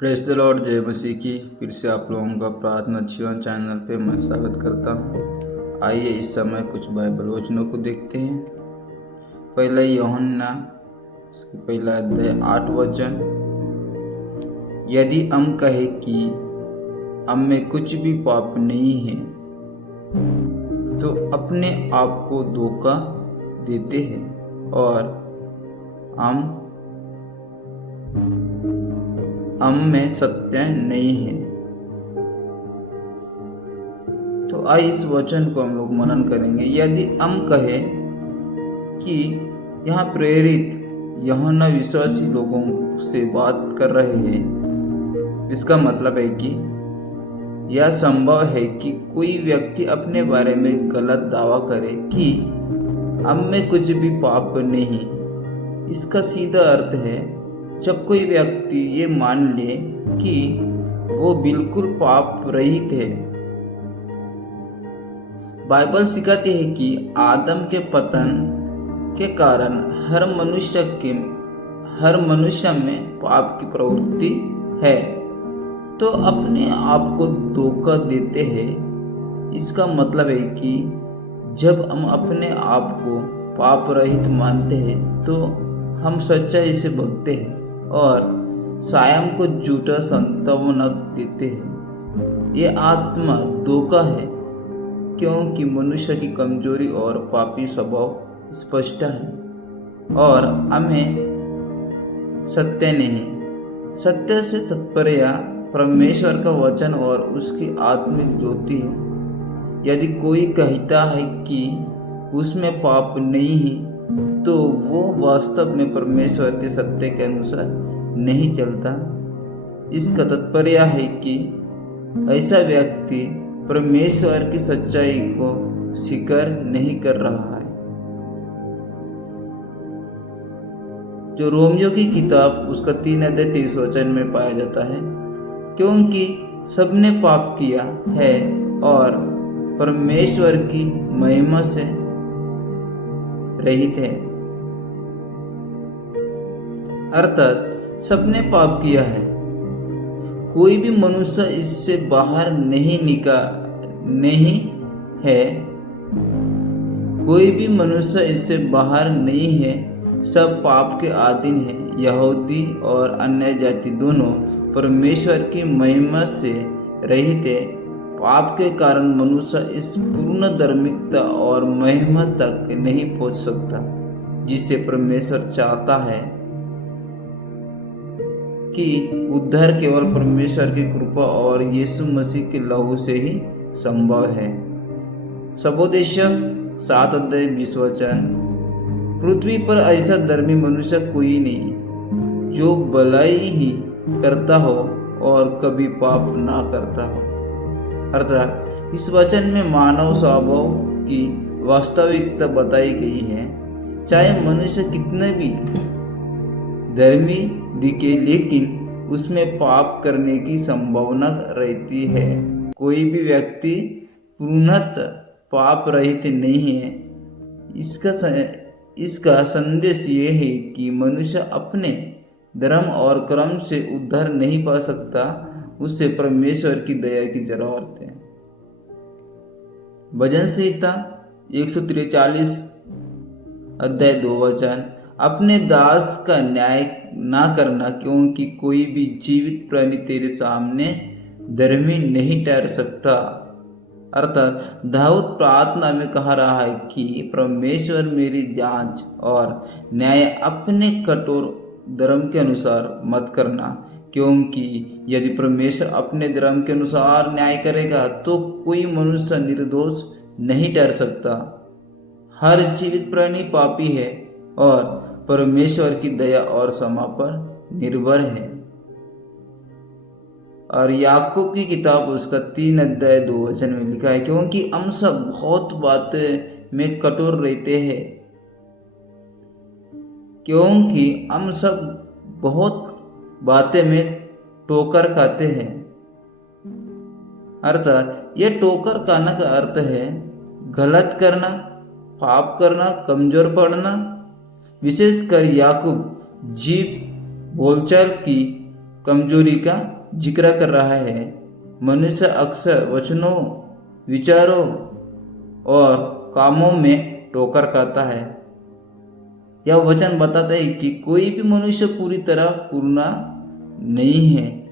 Press the Lord, जय मसीह की। फिर से आप लोगों का प्रार्थना जीवन चैनल पे मैं स्वागत करता हूँ। आइए इस समय कुछ बाइबल वचनों को देखते हैं। पहला यूहन्ना पहला अध्याय 8 वचन। यदि हम कहे कि हम में कुछ भी पाप नहीं है तो अपने आप को धोखा देते हैं और हम में सत्य नहीं है। तो आइए इस वचन को हम लोग मनन करेंगे। यदि हम कहें कि यहाँ प्रेरित यूहन्ना विश्वासी लोगों से बात कर रहे हैं, इसका मतलब है कि यह संभव है कि कोई व्यक्ति अपने बारे में गलत दावा करे कि हम में कुछ भी पाप नहीं। इसका सीधा अर्थ है जब कोई व्यक्ति ये मान ले कि वो बिल्कुल पाप रहित है। बाइबल सिखाती है कि आदम के पतन के कारण हर मनुष्य में पाप की प्रवृत्ति है, तो अपने आप को धोखा देते हैं। इसका मतलब है कि जब हम अपने आप को पाप रहित मानते हैं तो हम सच्चाई से भगते हैं और स्वयं को झूठा सांत्वना देते हैं। ये आत्मा धोखा है क्योंकि मनुष्य की कमजोरी और पापी स्वभाव स्पष्ट है और हमें सत्य नहीं। सत्य से तात्पर्य परमेश्वर का वचन और उसकी आत्मिक ज्योति है। यदि कोई कहता है कि उसमें पाप नहीं है तो वो वास्तव में परमेश्वर के सत्य के अनुसार नहीं चलता। इसका तात्पर्य है कि ऐसा व्यक्ति परमेश्वर की सच्चाई को स्वीकार नहीं कर रहा है। जो रोमियो की किताब उसका 3 अध्याय 23 वचन में पाया जाता है, क्योंकि सबने पाप किया है और परमेश्वर की महिमा से रहित है। अर्थात सबने पाप किया है। कोई भी मनुष्य इससे बाहर नहीं है। कोई भी मनुष्य इससे बाहर नहीं है। सब पाप के अधीन है। यहूदी और अन्य जाति दोनों परमेश्वर की महिमा से रहित है। पाप के कारण मनुष्य इस पूर्ण धार्मिकता और महिमा तक नहीं पहुंच सकता जिसे परमेश्वर चाहता है कि उद्धार केवल परमेश्वर की कृपा और यीशु मसीह के लहू से ही संभव है। सबोदेशक 7 अध्याय 20 वचन। पृथ्वी पर ऐसा धर्मी मनुष्य कोई नहीं जो भलाई ही करता हो और कभी पाप ना करता हो। अर्थात इस वचन में मानव स्वभाव की वास्तविकता बताई गई है। चाहे मनुष्य कितने भी धर्मी दिखे, लेकिन उसमें पाप करने की संभावना रहती है। कोई भी व्यक्ति पूर्णतः पाप रहित नहीं है। इसका संदेश ये है कि मनुष्य अपने धर्म और कर्म से उद्धार नहीं पा सकता। उससे परमेश्वर की दया की जरूरत है। भजन संहिता 143 अध्याय 2 वचन। अपने दास का न्याय ना करना, क्योंकि कोई भी जीवित प्राणी तेरे सामने धर्मी नहीं ठहर सकता। अर्थात दाऊद प्रार्थना में कह रहा है कि परमेश्वर मेरी जांच और न्याय अपने कठोर धर्म के अनुसार मत करना, क्योंकि यदि परमेश्वर अपने धर्म के अनुसार न्याय करेगा तो कोई मनुष्य निर्दोष नहीं ठहर सकता। हर जीवित प्राणी पापी है और परमेश्वर की दया और क्षमा पर निर्भर है। और याकूब की किताब उसका 3 अध्याय 2 वचन में लिखा है, क्योंकि हम सब बहुत बातें में कठोर रहते हैं। क्योंकि हम सब बहुत बातें में ठोकर खाते हैं। अर्थात यह ठोकर खाना का अर्थ है गलत करना, पाप करना, कमजोर पड़ना। विशेषकर याकूब जीभ बोलचाल की कमजोरी का जिक्र कर रहा है। मनुष्य अक्सर वचनों, विचारों और कामों में ठोकर खाता है। यह वचन बताता है कि कोई भी मनुष्य पूरी तरह पूर्ण नहीं है।